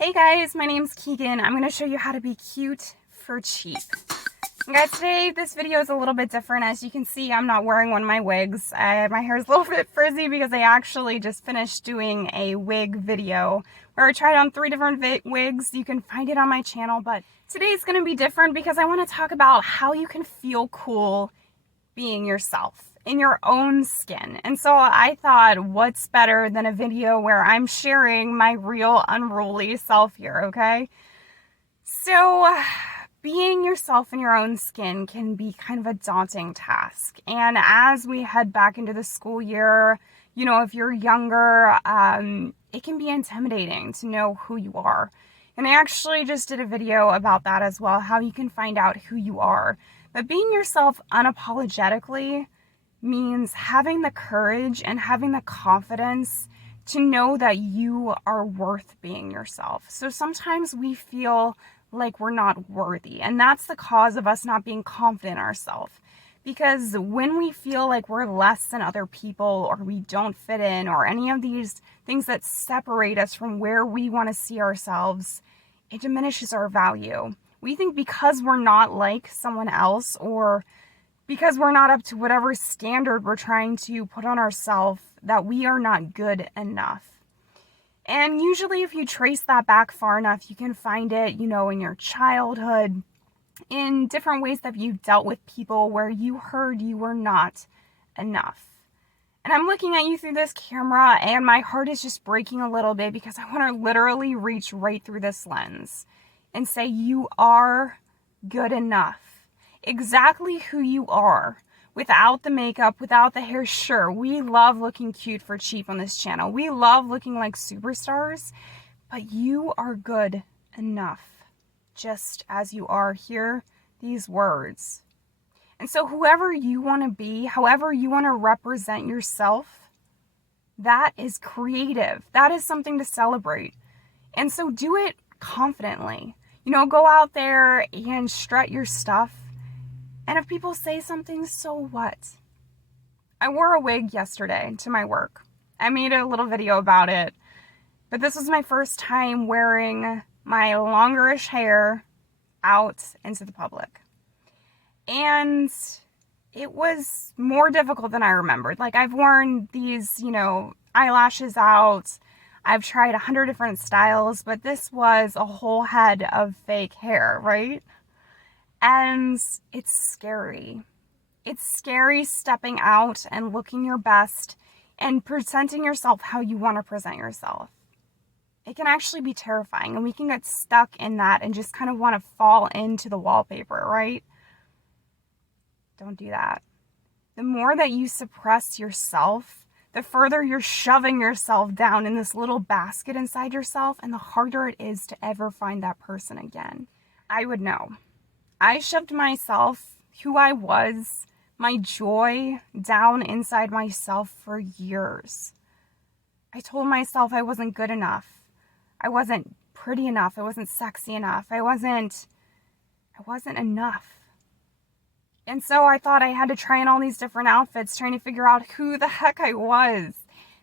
Hey guys, my name's Keegan. I'm going to show you how to be cute for cheap. And guys, today this video is a little bit different. As you can see, I'm not wearing one of my wigs. My hair is a little bit frizzy because I actually just finished doing a wig video where I tried on 3 different wigs. You can find it on my channel, but today's going to be different because I want to talk about how you can feel cool being yourself in your own skin. And so I thought, what's better than a video where I'm sharing my real unruly self here, okay? So being yourself in your own skin can be kind of a daunting task. And as we head back into the school year, if you're younger, it can be intimidating to know who you are. And I actually just did a video about that as well, how you can find out who you are. But being yourself unapologetically means having the courage and having the confidence to know that you are worth being yourself. So sometimes we feel like we're not worthy, and that's the cause of us not being confident in ourselves. Because when we feel like we're less than other people, or we don't fit in, or any of these things that separate us from where we want to see ourselves, it diminishes our value. We think because we're not like someone else, or because we're not up to whatever standard we're trying to put on ourselves, that we are not good enough. And usually if you trace that back far enough, you can find it, in your childhood, in different ways that you've dealt with people where you heard you were not enough. And I'm looking at you through this camera and my heart is just breaking a little bit because I want to literally reach right through this lens and say you are good enough. Exactly who you are, without the makeup, without the hair. Sure, we love looking cute for cheap on this channel. We love looking like superstars, but you are good enough, just as you are. Hear these words. And so whoever you want to be, however you want to represent yourself, that is creative. That is something to celebrate. And so do it confidently. Go out there and strut your stuff. And if people say something, so what? I wore a wig yesterday to my work. I made a little video about it. But this was my first time wearing my longerish hair out into the public. And it was more difficult than I remembered. Like, I've worn these, eyelashes out. I've tried 100 different styles, but this was a whole head of fake hair, right? And it's scary. It's scary stepping out and looking your best and presenting yourself how you want to present yourself. It can actually be terrifying, and we can get stuck in that and just kind of want to fall into the wallpaper, right? Don't do that. The more that you suppress yourself, the further you're shoving yourself down in this little basket inside yourself, and the harder it is to ever find that person again. I would know. I shoved myself, who I was, my joy, down inside myself for years. I told myself I wasn't good enough. I wasn't pretty enough. I wasn't sexy enough. I wasn't enough. And so I thought I had to try on all these different outfits, trying to figure out who the heck I was.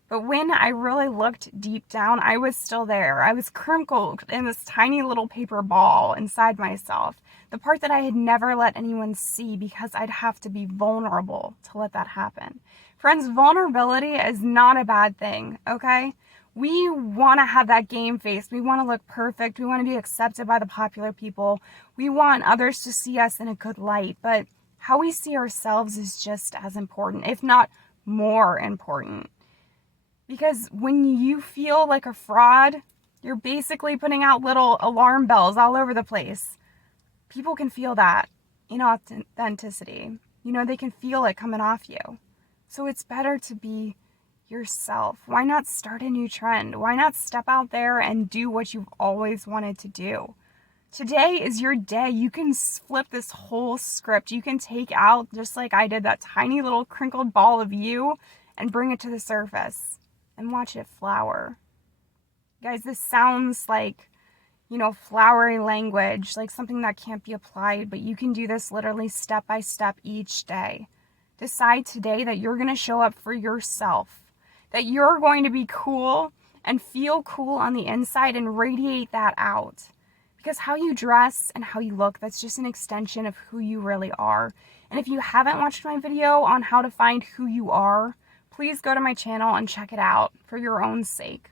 But when I really looked deep down, I was still there. I was crinkled in this tiny little paper ball inside myself. The part that I had never let anyone see because I'd have to be vulnerable to let that happen. Friends, vulnerability is not a bad thing, okay? We want to have that game face. We want to look perfect. We want to be accepted by the popular people. We want others to see us in a good light. But how we see ourselves is just as important, if not more important. Because when you feel like a fraud, you're basically putting out little alarm bells all over the place. People can feel that inauthenticity. They can feel it coming off you. So it's better to be yourself. Why not start a new trend? Why not step out there and do what you've always wanted to do? Today is your day. You can flip this whole script. You can take out, just like I did, that tiny little crinkled ball of you and bring it to the surface and watch it flower. Guys, this sounds like, flowery language, like something that can't be applied, but you can do this literally step by step each day. Decide today that you're going to show up for yourself, that you're going to be cool, and feel cool on the inside and radiate that out. Because how you dress and how you look, that's just an extension of who you really are. And if you haven't watched my video on how to find who you are, please go to my channel and check it out for your own sake.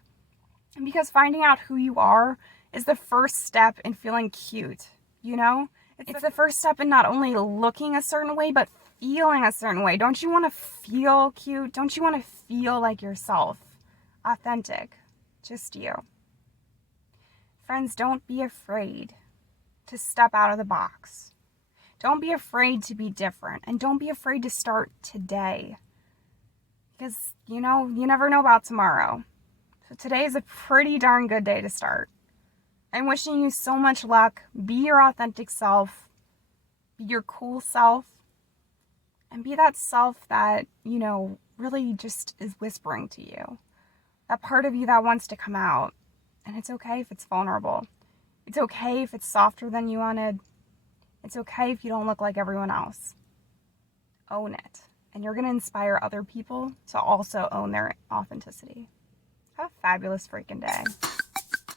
And because finding out who you are is the first step in feeling cute, you know? It's the first step in not only looking a certain way, but feeling a certain way. Don't you want to feel cute? Don't you want to feel like yourself? Authentic. Just you. Friends, don't be afraid to step out of the box. Don't be afraid to be different. And don't be afraid to start today. Because, you know, you never know about tomorrow. So today is a pretty darn good day to start. I'm wishing you so much luck. Be your authentic self. Be your cool self. And be that self that, you know, really just is whispering to you. That part of you that wants to come out. And it's okay if it's vulnerable. It's okay if it's softer than you wanted. It's okay if you don't look like everyone else. Own it. And you're going to inspire other people to also own their authenticity. Have a fabulous freaking day.